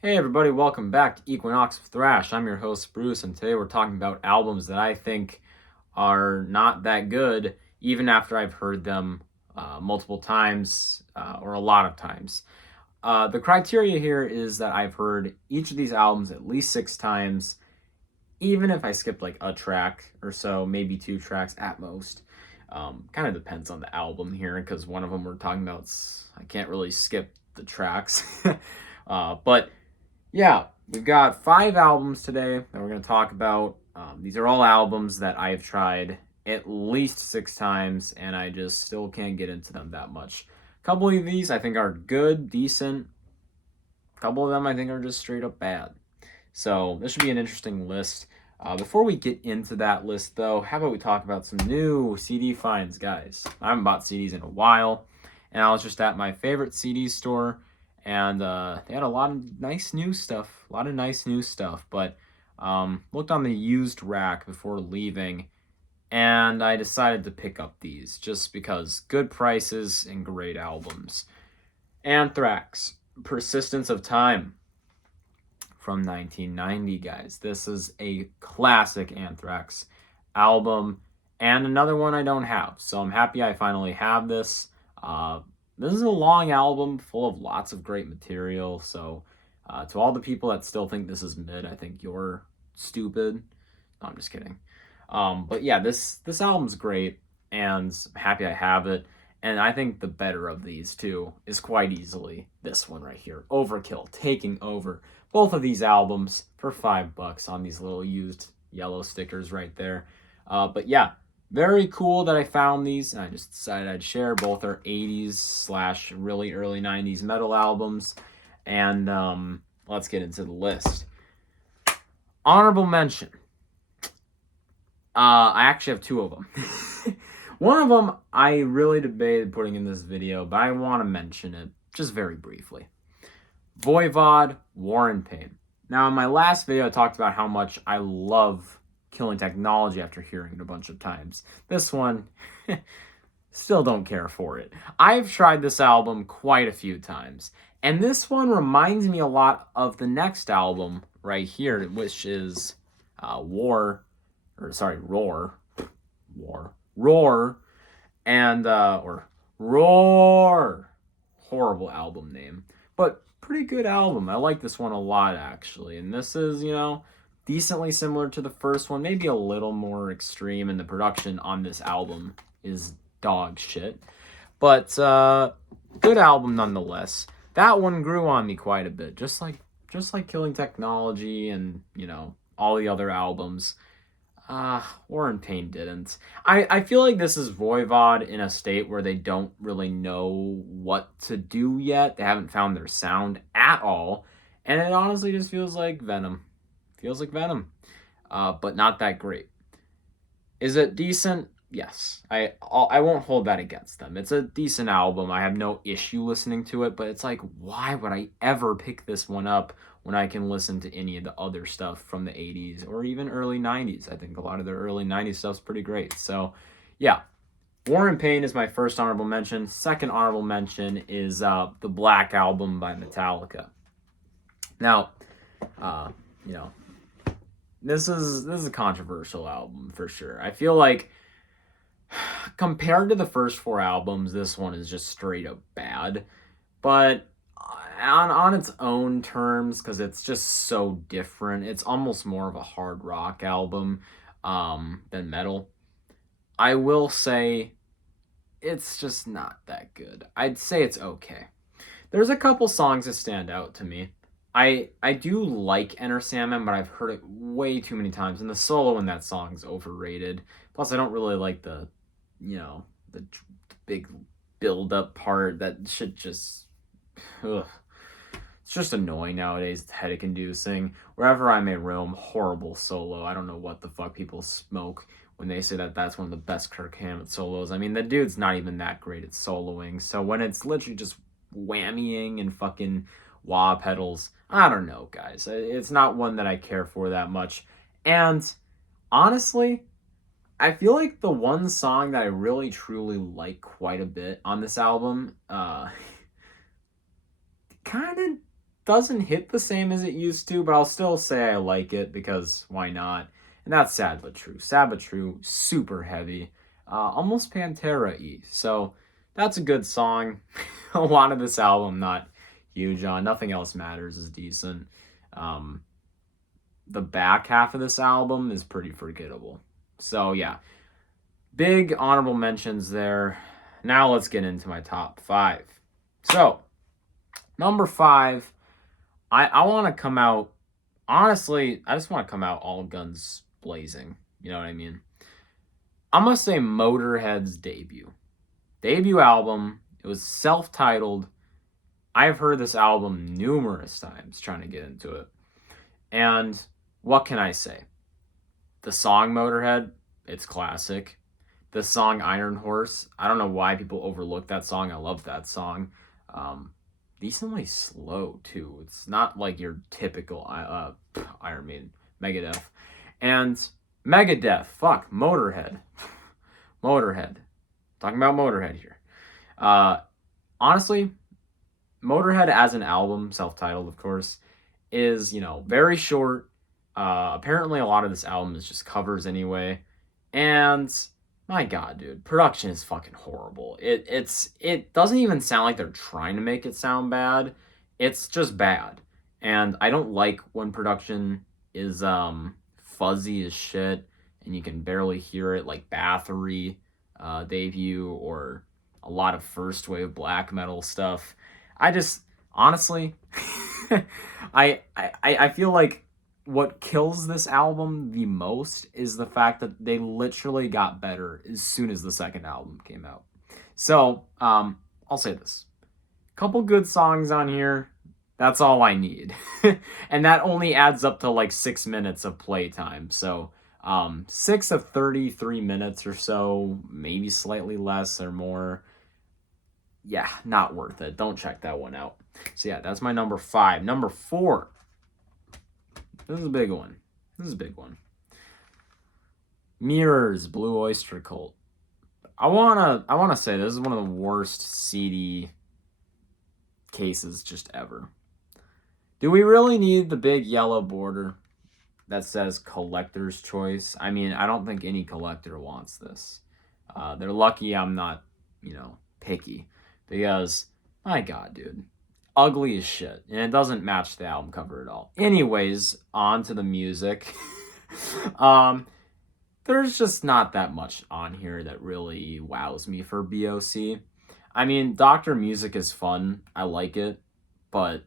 Hey everybody, welcome back to Equinox of Thrash. I'm your host Bruce, and today we're talking about albums that I think are not that good, even after I've heard them multiple times or a lot of times. The criteria here is that I've heard each of these albums at least 6 times, even if I skipped like a track or so, maybe 2 tracks at most. Kind of depends on the album here, because one of them we're talking about, I can't really skip the tracks. But yeah, we've got 5 albums today that we're going to talk about. These are all albums that I've tried at least 6 times, and I just still can't get into them that much. A couple of these I think are good, decent. A couple of them I think are just straight up bad. So this should be an interesting list. Before we get into that list, though, how about we talk about some new CD finds, guys? I haven't bought CDs in a while, and I was just at my favorite CD store, and they had a lot of nice new stuff. But looked on the used rack before leaving, and I decided to pick up these just because good prices and great albums. Anthrax, Persistence of Time from 1990, guys. This is a classic Anthrax album, and another one I don't have. So I'm happy I finally have this. This is a long album full of lots of great material. So to all the people that still think this is mid, I think you're stupid. No, I'm just kidding. But yeah, this album's great, and I'm happy I have it. And I think the better of these two is quite easily this one right here, Overkill, taking over both of these albums for $5 on these little used yellow stickers right there. But yeah, very cool that I found these, and I just decided I'd share. Both are 80s slash really early 90s metal albums. And let's get into the list. Honorable mention. I actually have 2 of them. One of them I really debated putting in this video, but I want to mention it just very briefly. Voivod, War and Pain. Now, in my last video, I talked about how much I love Killing Technology after hearing it a bunch of times. This one, still don't care for it. I've tried this album quite a few times, and this one reminds me a lot of the next album right here, which is Roar, and or Roar. Horrible album name, but pretty good album. I like this one a lot, actually. And this is, decently similar to the first one, maybe a little more extreme, and the production on this album is dog shit. But good album nonetheless. That one grew on me quite a bit, just like Killing Technology and, all the other albums. War and Pain didn't. I feel like this is Voivod in a state where they don't really know what to do yet. They haven't found their sound at all. And it honestly just feels like Venom. But not that great. Is it decent? Yes. I won't hold that against them. It's a decent album. I have no issue listening to it, but it's like, why would I ever pick this one up when I can listen to any of the other stuff from the 80s or even early 90s? I think a lot of their early 90s stuff's pretty great. So, yeah. War and Pain is my first honorable mention. Second honorable mention is the Black Album by Metallica. Now, this is a controversial album for sure. I feel like compared to the first 4 albums, this one is just straight up bad. But on its own terms, because it's just so different, it's almost more of a hard rock album than metal. I will say it's just not that good. I'd say it's okay. There's a couple songs that stand out to me. I do like Enter Sandman, but I've heard it way too many times, and the solo in that song is overrated. Plus, I don't really like the big build-up part. That shit just, ugh. It's just annoying nowadays. It's headache-inducing. Wherever I May Roam, horrible solo. I don't know what the fuck people smoke when they say that that's one of the best Kirk Hammett solos. I mean, the dude's not even that great at soloing. So when it's literally just whammying and fucking wah pedals, I don't know, guys. It's not one that I care for that much. And honestly, I feel like the one song that I really truly like quite a bit on this album, kind of doesn't hit the same as it used to, but I'll still say I like it because why not? And that's Sad But True. Sad But True, super heavy, almost Pantera-y. So that's a good song. A lot of this album, not huge on. Nothing Else Matters is decent. The back half of this album is pretty forgettable. So yeah, big honorable mentions there. Now let's get into my top 5. So, number 5, I want to come out, honestly, I just want to come out all guns blazing. You know what I mean? I'm going to say Motorhead's debut. Debut album. It was self-titled. I've heard this album numerous times trying to get into it. And what can I say? The song Motorhead, it's classic. The song Iron Horse, I don't know why people overlook that song. I love that song. Decently slow, too. It's not like your typical Iron Maiden, Megadeth. And Megadeth, fuck, Motorhead. Motorhead. Talking about Motorhead here. Honestly, Motorhead as an album, self-titled, of course, is, very short. Apparently a lot of this album is just covers anyway. And my God, dude, production is fucking horrible. It doesn't even sound like they're trying to make it sound bad. It's just bad. And I don't like when production is fuzzy as shit and you can barely hear it, like Bathory debut or a lot of first wave black metal stuff. I just honestly I feel like what kills this album the most is the fact that they literally got better as soon as the second album came out. So, I'll say this. Couple good songs on here. That's all I need. And that only adds up to like 6 minutes of playtime. So, 6 of 33 minutes or so, maybe slightly less or more. Yeah, not worth it. Don't check that one out. So yeah, that's my number 5. Number 4. This is a big one. Mirrors, Blue Oyster Cult. I wanna say this is one of the worst CD cases just ever. Do we really need the big yellow border that says collector's choice? I mean, I don't think any collector wants this. They're lucky I'm not, picky. Because, my God, dude. Ugly as shit. And it doesn't match the album cover at all. Anyways, on to the music. There's just not that much on here that really wows me for BOC. I mean, Dr. Music is fun. I like it. But,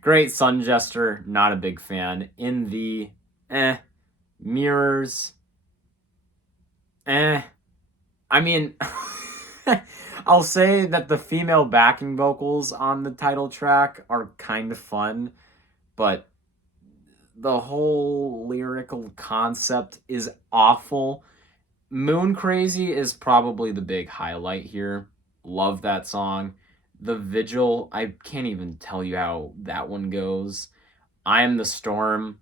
Great Sun Jester, not a big fan. In the, Mirrors, I mean, I'll say that the female backing vocals on the title track are kind of fun, but the whole lyrical concept is awful. Moon Crazy is probably the big highlight here. Love that song. The Vigil, I can't even tell you how that one goes. I Am the Storm,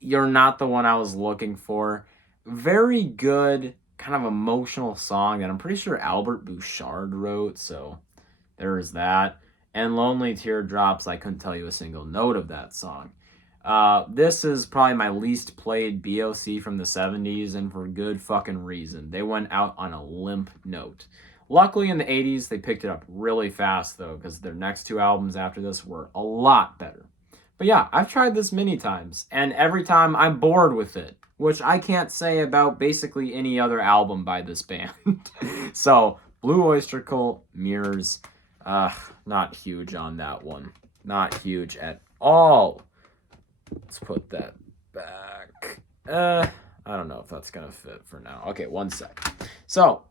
you're not the one I was looking for. Very good, kind of emotional song that I'm pretty sure Albert Bouchard wrote, so there's that. And Lonely Teardrops, I couldn't tell you a single note of that song. This is probably my least played BOC from the 70s, and for good fucking reason. They went out on a limp note. Luckily in the 80s, they picked it up really fast, though, because their next 2 albums after this were a lot better. But yeah, I've tried this many times, and every time I'm bored with it, which I can't say about basically any other album by this band. So, Blue Oyster Cult, Mirrors, not huge on that one. Not huge at all. Let's put that back. I don't know if that's going to fit for now. Okay, one sec. So,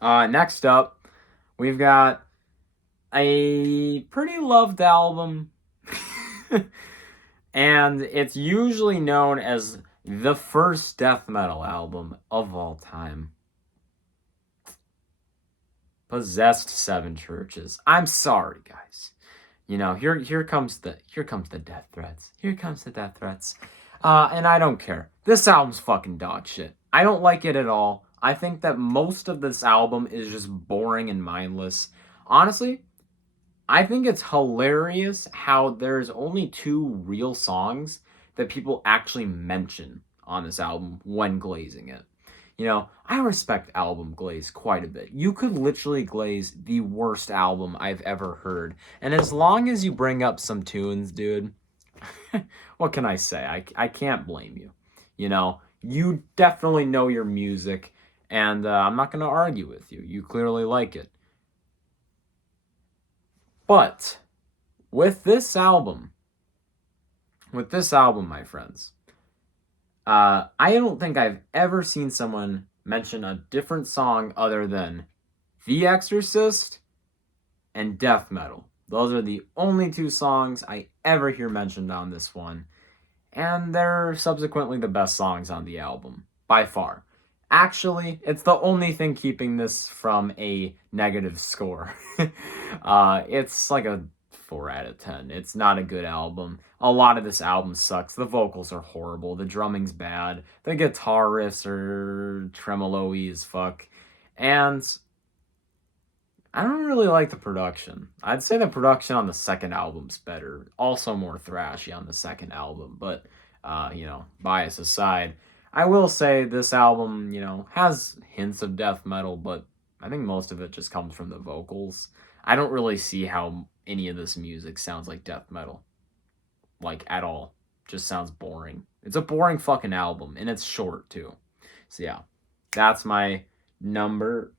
next up, we've got a pretty loved album. And it's usually known as the first death metal album of all time. Possessed Seven Churches. I'm sorry, guys. Here comes the death threats. Here comes the death threats. And I don't care. This album's fucking dog shit. I don't like it at all. I think that most of this album is just boring and mindless. Honestly, I think it's hilarious how there's only 2 real songs that people actually mention on this album when glazing it. I respect album glaze quite a bit. You could literally glaze the worst album I've ever heard. And as long as you bring up some tunes, dude, what can I say? I can't blame you. You definitely know your music, and I'm not going to argue with you. You clearly like it. But with this album, my friends, I don't think I've ever seen someone mention a different song other than The Exorcist and Death Metal. Those are the only 2 songs I ever hear mentioned on this one, and they're subsequently the best songs on the album, by far. Actually, it's the only thing keeping this from a negative score. It's like a 4 out of 10. It's not a good album. A lot of this album sucks. The vocals are horrible. The drumming's bad. The guitar riffs are tremolo-y as fuck. And I don't really like the production. I'd say the production on the second album's better. Also more thrashy on the second album. But, bias aside, I will say this album, has hints of death metal, but I think most of it just comes from the vocals. I don't really see how any of this music sounds like death metal. Like, at all. Just sounds boring. It's a boring fucking album, and it's short, too. So, yeah. That's my number...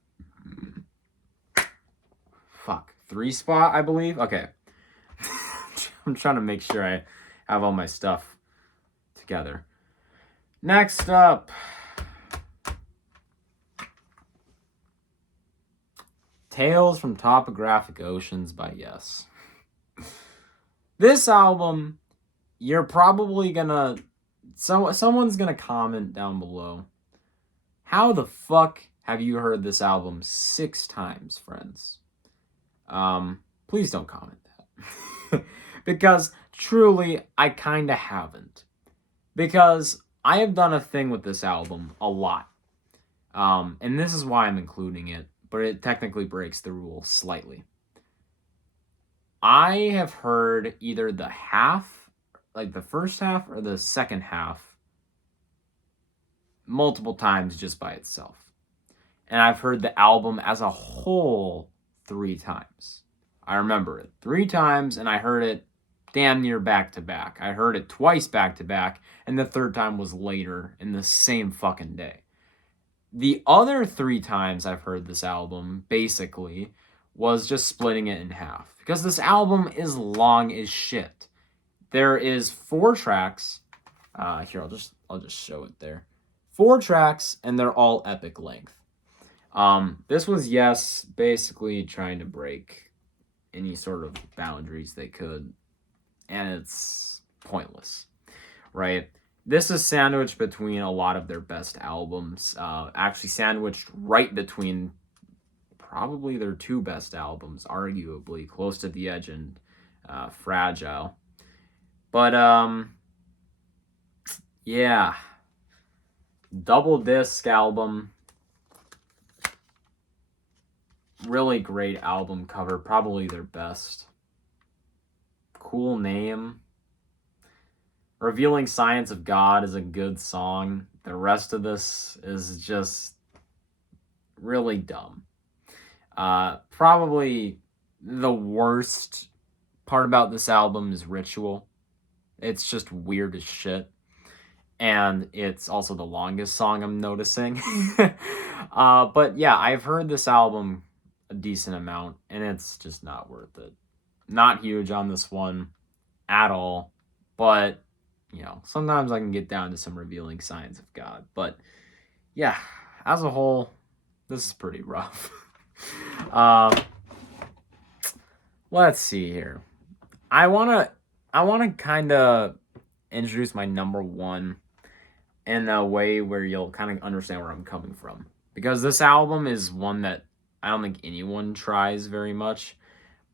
3 spot, I believe? Okay. I'm trying to make sure I have all my stuff together. Next up... Tales from Topographic Oceans by Yes. This album, you're probably gonna... someone's gonna comment down below. How the fuck have you heard this album 6 times, friends? Please don't comment that. Because truly, I kinda haven't. Because I have done a thing with this album a lot. And this is why I'm including it, but it technically breaks the rule slightly. I have heard either the half, like the first half, or the second half multiple times just by itself. And I've heard the album as a whole 3 times. I remember it 3 times, and I heard it damn near back to back. I heard it twice back to back, and the 3rd time was later in the same fucking day. The other 3 times I've heard this album, basically, was just splitting it in half. Because this album is long as shit. There is 4 tracks. Here, I'll just show it there. 4 tracks, and they're all epic length. This was Yes basically trying to break any sort of boundaries they could, and it's pointless, right? This is sandwiched between a lot of their best albums, actually sandwiched right between probably their 2 best albums, arguably, Close to the Edge and Fragile. But, yeah, double disc album. Really great album cover, probably their best. Cool name. Revealing Science of God is a good song. The rest of this is just really dumb. Probably the worst part about this album is Ritual. It's just weird as shit. And it's also the longest song I'm noticing. But yeah, I've heard this album a decent amount, and it's just not worth it. Not huge on this one at all, but sometimes I can get down to some Revealing Science of God. But yeah, as a whole, this is pretty rough. Let's see here. I wanna kind of introduce my number 1 in a way where you'll kind of understand where I'm coming from, because this album is one that I don't think anyone tries very much.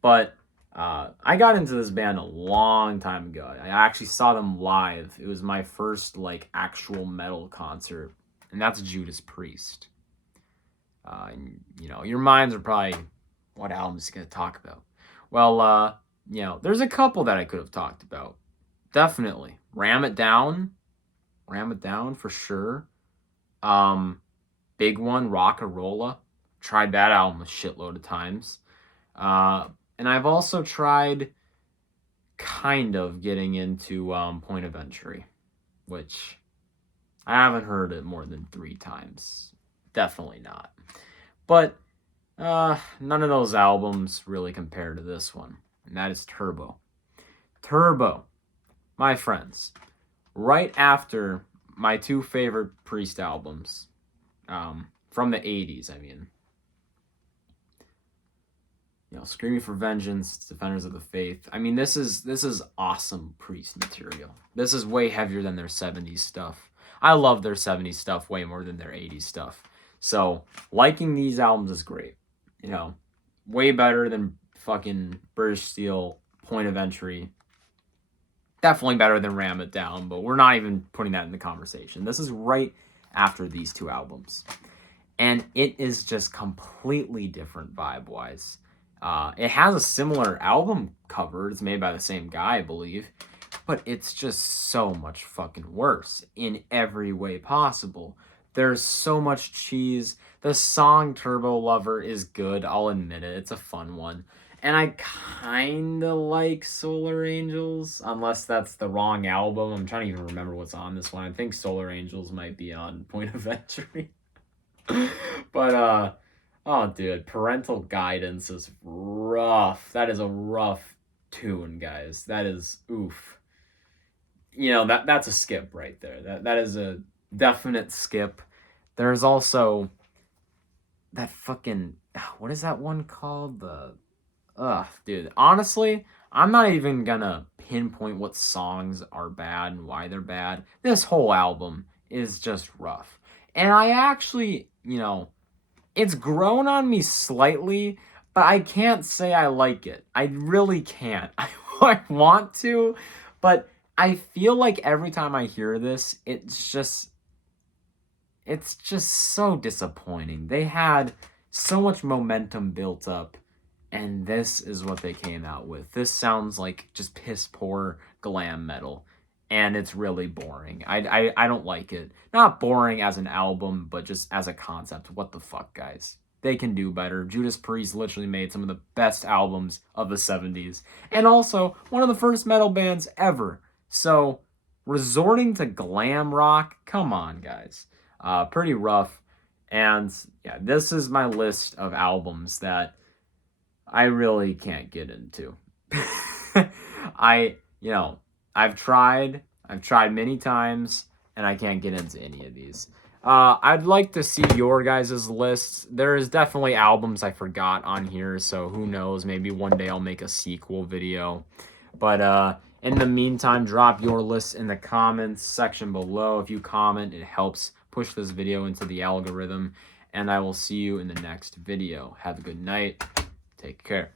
But I got into this band a long time ago. I actually saw them live. It was my first actual metal concert, and that's Judas Priest. And, you know, your minds are probably, what album is going to talk about? Well, you know, there's a couple that I could have talked about. Definitely. Ram It Down. Ram It Down for sure. Big one, Rockarola. Tried that album a shitload of times. And I've also tried kind of getting into Point of Entry, which I haven't heard it more than 3 times. Definitely not. But none of those albums really compare to this one, and that is Turbo. Turbo, my friends, right after my 2 favorite Priest albums, from the 80s, I mean. You know, Screaming for Vengeance, Defenders of the Faith. I mean, this is awesome Priest material. This is way heavier than their 70s stuff. I love their 70s stuff way more than their 80s stuff. So, liking these albums is great. You know, way better than fucking British Steel, Point of Entry. Definitely better than Ram It Down, but we're not even putting that in the conversation. This is right after these 2 albums. And it is just completely different vibe-wise. It has a similar album cover. It's made by the same guy, I believe. But it's just so much fucking worse in every way possible. There's so much cheese. The song Turbo Lover is good, I'll admit it. It's a fun one. And I kind of like Solar Angels, unless that's the wrong album. I'm trying to even remember what's on this one. I think Solar Angels might be on Point of Entry. But, oh, dude, Parental Guidance is rough. That is a rough tune, guys. That is, oof. You know, that's a skip right there. That is a definite skip. There's also that fucking, what is that one called? Dude, honestly, I'm not even gonna pinpoint what songs are bad and why they're bad. This whole album is just rough. And I actually, you know, it's grown on me slightly, but I can't say I like it. I really can't. I want to, but I feel like every time I hear this, it's just so disappointing. They had so much momentum built up, and this is what they came out with. This sounds like just piss poor glam metal, and it's really boring. I don't like it. Not boring as an album, but just as a concept. What the fuck, guys? They can do better. Judas Priest literally made some of the best albums of the 70s, and also one of the first metal bands ever. So, resorting to glam rock, come on, guys. Pretty rough. And yeah, this is my list of albums that I really can't get into. I've tried many times, and I can't get into any of these. I'd like to see your guys' lists. There is definitely albums I forgot on here, so who knows? Maybe one day I'll make a sequel video. But in the meantime, drop your lists in the comments section below. If you comment, it helps push this video into the algorithm. And I will see you in the next video. Have a good night. Take care.